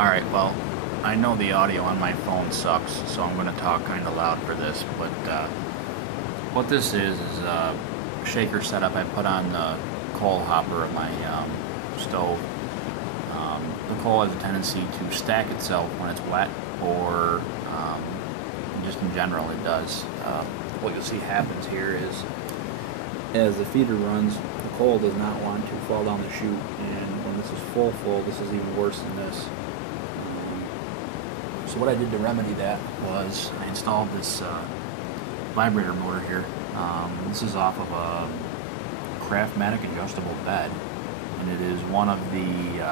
Alright, well, I know the audio on my phone sucks, so I'm going to talk kind of loud for this, but what this is a shaker setup I put on the coal hopper of my stove. The coal has a tendency to stack itself when it's wet, or just in general it does. What you'll see happens here is, as the feeder runs, the coal does not want to fall down the chute, and when this is full, this is even worse than this. So what I did to remedy that was I installed this vibrator motor here. This is off of a Craftmatic adjustable bed, and it is one of the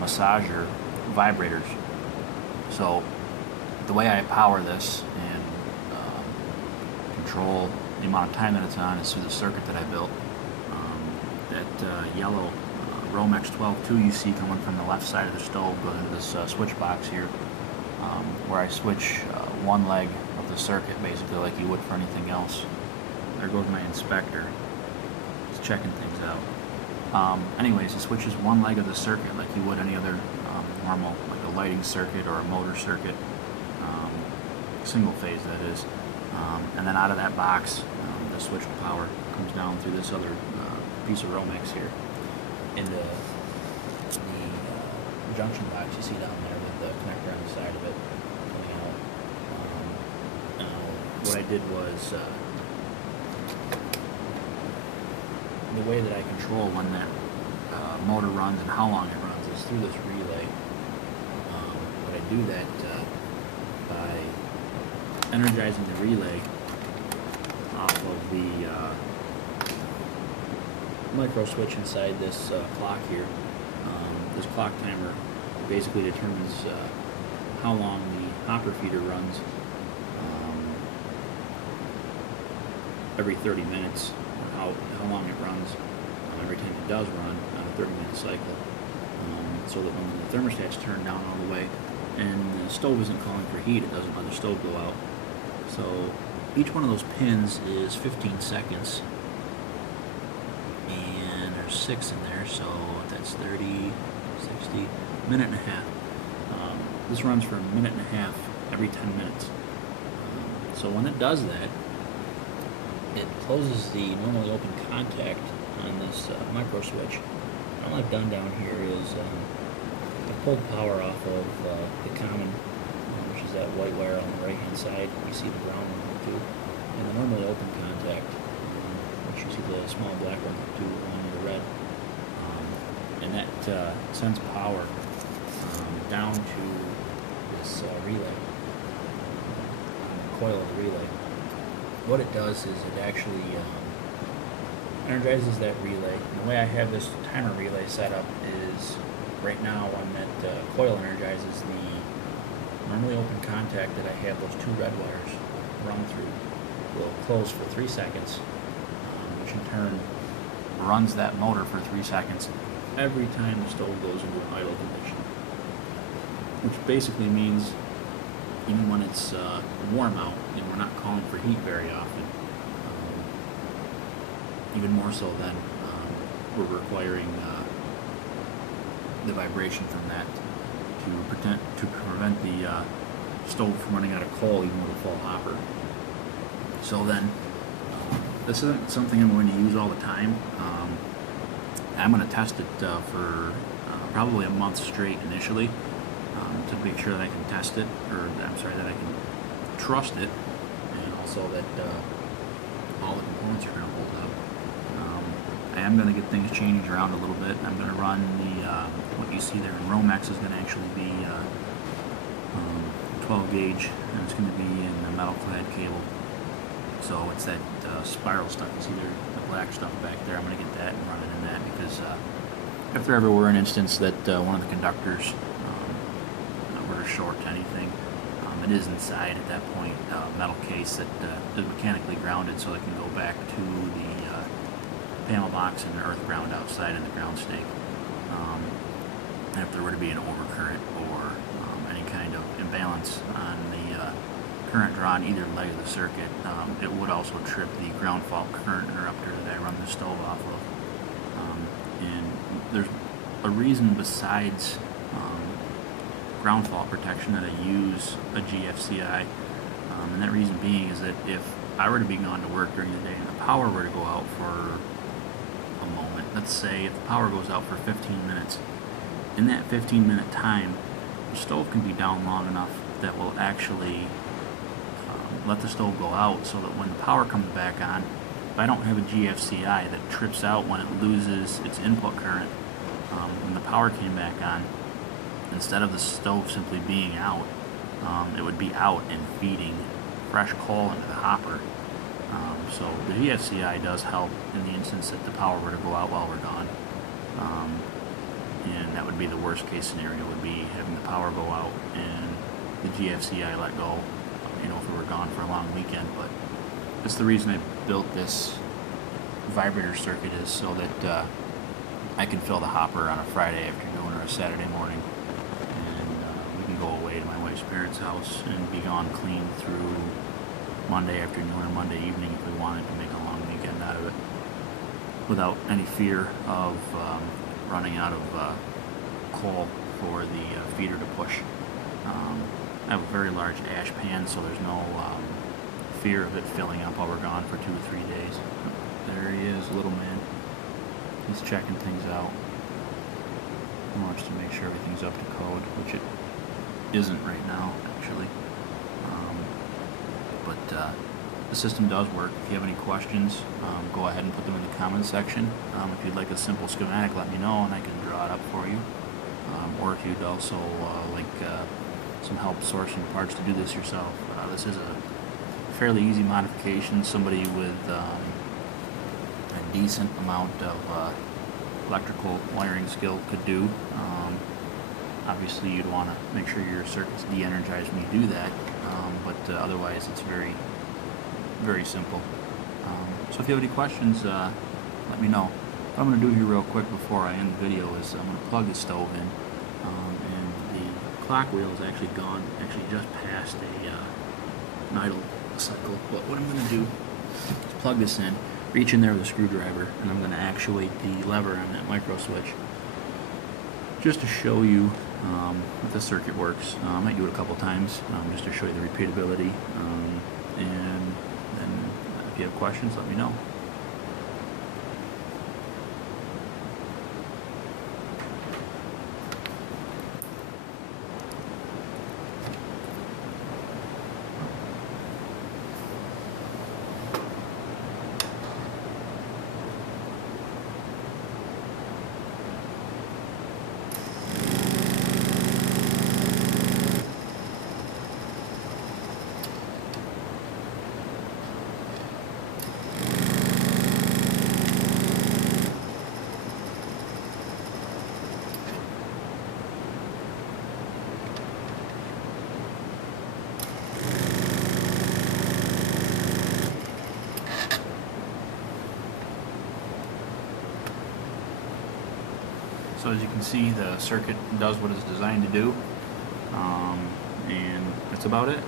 massager vibrators. So the way I power this and control the amount of time that it's on is through the circuit that I built. That yellow Romex 12.2 you see coming from the left side of the stove goes into this switch box here, where I switch one leg of the circuit, basically like you would for anything else. There goes my inspector. He's checking things out. Anyways, it switches one leg of the circuit like you would any other normal, like a lighting circuit or a motor circuit, single phase that is. And then out of that box, the switch of power comes down through this other piece of Romex here into the junction box you see down there with the connector on the side of it coming out. What I did was, the way that I control when that motor runs and how long it runs is through this relay. But I do that by energizing the relay off of the micro switch inside this clock here. This clock timer basically determines how long the hopper feeder runs every 30 minutes, or how long it runs every time it does run on a 30-minute cycle, so that when the thermostat's turned down all the way and the stove isn't calling for heat, it doesn't let the stove go out. So each one of those pins is 15 seconds, and there's 6 in there, so that's 30, 60, minute and a half. This runs for a minute and a half every 10 minutes. So when it does that, it closes the normally open contact on this micro switch. All I've done down here is I've pulled power off of the common, which is that white wire on the right hand side. You see the brown one too, and the normally open contact, which you see the small black one too along with the red, and that sends power down to this relay, coil of the relay. What it does is it actually energizes that relay. And the way I have this timer relay set up is right now when that coil energizes, the normally open contact that I have those 2 red wires run through will close for 3 seconds, which in turn runs that motor for 3 seconds every time the stove goes into an idle condition. Which basically means even when it's warm out and we're not calling for heat very often, even more so then, we're requiring the vibration from that to prevent the stove from running out of coal even with a full hopper. So then, this isn't something I'm going to use all the time. I'm going to test it for probably a month straight initially, to make sure that I can test it, or that I can trust it, and also that all the components are going to hold up. I am going to get things changed around a little bit. I'm going to run the, what you see there in Romex is going to actually be 12 gauge, and it's going to be in the metal clad cable. So it's that spiral stuff, you see there, the black stuff back there. I'm going to get that and run it in that, because if there ever were an instance that one of the conductors were short to anything, it is inside at that point metal case that is mechanically grounded, so it can go back to the panel box and the earth ground outside in the ground stake. And if there were to be an overcurrent or any kind of imbalance on the current draw on either leg of the circuit, it would also trip the ground fault current interrupter that I run the stove off of. And there's a reason besides ground fault protection that I use a GFCI, and that reason being is that if I were to be gone to work during the day and the power were to go out for a moment, let's say if the power goes out for 15 minutes, in that 15-minute time, the stove can be down long enough that will actually let the stove go out, so that when the power comes back on, if I don't have a GFCI that trips out when it loses its input current, when the power came back on, instead of the stove simply being out, it would be out and feeding fresh coal into the hopper. So the GFCI does help in the instance that the power were to go out while we're gone. And that would be the worst case scenario, would be having the power go out and the GFCI let go, if we were gone for a long weekend. But that's the reason I built this vibrator circuit, is so that I can fill the hopper on a Friday afternoon or a Saturday morning, and we can go away to my wife's parents' house and be gone clean through Monday afternoon or Monday evening if we wanted to make a long weekend out of it, without any fear of running out of coal for the feeder to push. I have a very large ash pan, so there's no fear of it filling up while we're gone for 2 or 3 days. There he is, little man. He's checking things out. He wants to make sure everything's up to code, which it isn't right now, actually. But the system does work. If you have any questions, go ahead and put them in the comments section. If you'd like a simple schematic, let me know and I can draw it up for you. Or if you'd also like some help sourcing parts to do this yourself. This is a fairly easy modification. Somebody with a decent amount of electrical wiring skill could do. Obviously you'd want to make sure your circuit's de-energized when you do that, but otherwise it's very, very simple. So if you have any questions, let me know. What I'm going to do here real quick before I end the video is I'm going to plug the stove in, and the clock wheel is actually gone, actually just past an idle cycle. But what I'm going to do is plug this in, reach in there with a screwdriver, and I'm going to actuate the lever on that micro switch just to show you that the circuit works. I might do it a couple times just to show you the repeatability, and then if you have questions, let me know. So as you can see, the circuit does what it's designed to do, and that's about it.